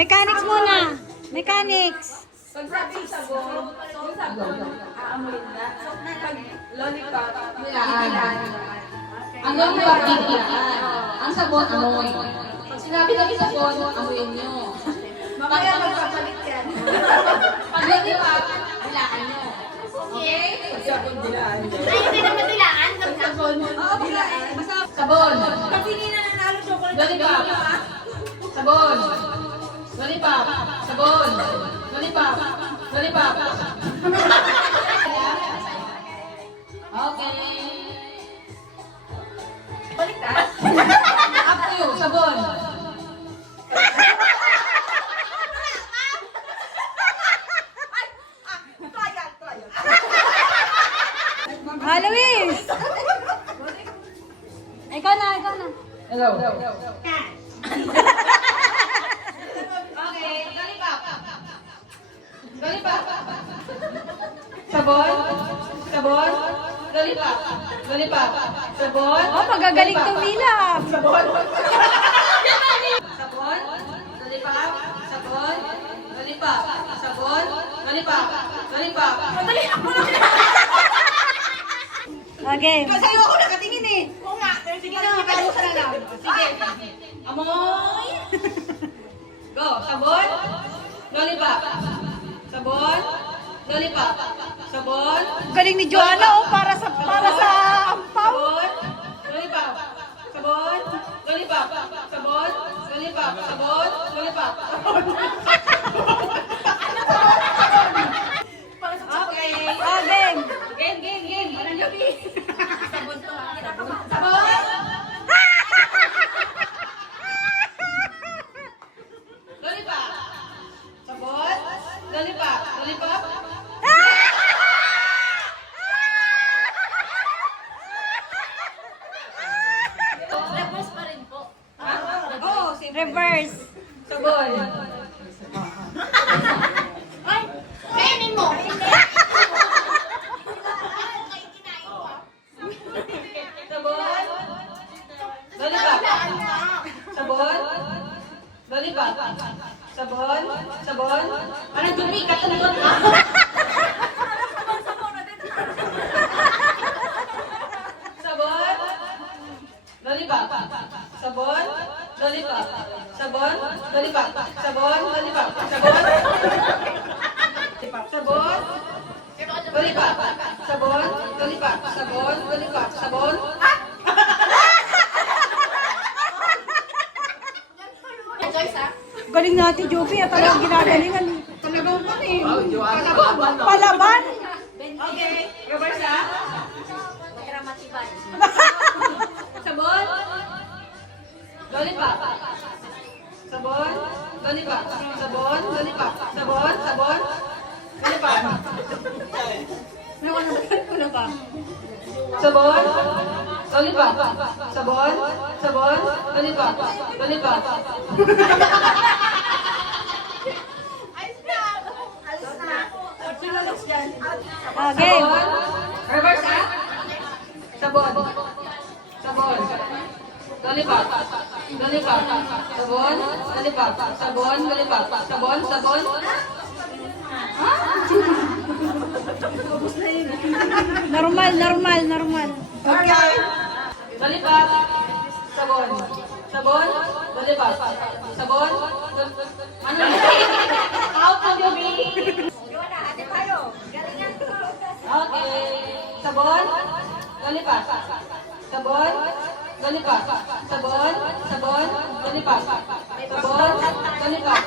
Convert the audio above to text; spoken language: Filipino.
Mechanics muna. Mechanics. Pag sabi sabon, aamuin na. Pag lollipop, Nilaan. Ang lollipop, nilaan. Ang sabon, amoy. Pag sinabi namin sabon, amoyin nyo. mamaya magpapalit yan. Pag lollipop, nilaan nyo. Okay? Pag sabon, dilaan. Ay, hindi naman nilaan. Sabon. Oo, dilaan. Sabon. Pag hindi na nanalo chocolate, Lollipop. Sabon. Lollipop. Sabon. Lollipop. Lollipop. Okay. baliktad. Up to you. Sabon. Luis! Ikaw na, ikaw na. Hello. Okay. Lollipop. Lollipop. Sabon. Sabon. Lollipop. Lollipop. Sabon. Oh, magagaling tumilap. Sabon. Sabon. Lollipop. Sabon. Lollipop. Sabon. Lollipop. Lollipop. Madali ako na. Okay. Sa'yo ako nakatingin eh. Oo nga. Sige na, palo ka na lang. Sige. Amoy. Go. Sabon. Lollipop. Sabon. Lollipop. Sabon. Galing ni Joanna, oh, para sa ampaw. Sabon. Lollipop. Sabon. Lollipop. Sabon. Lollipop. Sabon. Lollipop. Okay. Oh, game. Game. Sabon to ha. Sabon. Lollipop. Sabon. Lollipop. Lollipop. Reverse pa rin po. Oo, simple. Reverse. Sabon. Ay, kainin mo. Sabon. Lollipop. Sabon. Lollipop. Sabon. Sabon. Parang dumi ka talaga. Sabon. Lollipop. Sabon. Lollipop. Sabon. Lollipop. Sabon. Lollipop. Sabon. Sabon. Lollipop. Sabon. Lollipop. Sabon. Lollipop. Sabon. Joyce, ha? Galing natin, Joby. At talagang ginagalingan. Talagang pa eh. Palaban. Okay. Reverse ha? Mahirap matibay. Sabon. Lollipop. Sabon. Lollipop. Sabon. Lollipop. Sabon. Sabon. Lollipop. Wala pa. Sabon. Lollipop. Sabon. Sabon. Lollipop. Lollipop. Sinalas yan. Oh, game. Sabon. Reverse ha? Sabon. Sabon. Lollipop. Lollipop. Sabon. Lollipop. Sabon. Lollipop. Sabon. Sabon. Normal. Okay. Lollipop. Sabon. Sabon. Lollipop. Sabon. Ano? Out of your way. Yun na, ate tayo. Galingan ko. Okay. Sabon. Lollipop. Sabon. Lollipop. Sabon. Sabon. Lollipop. Sabon. Lollipop.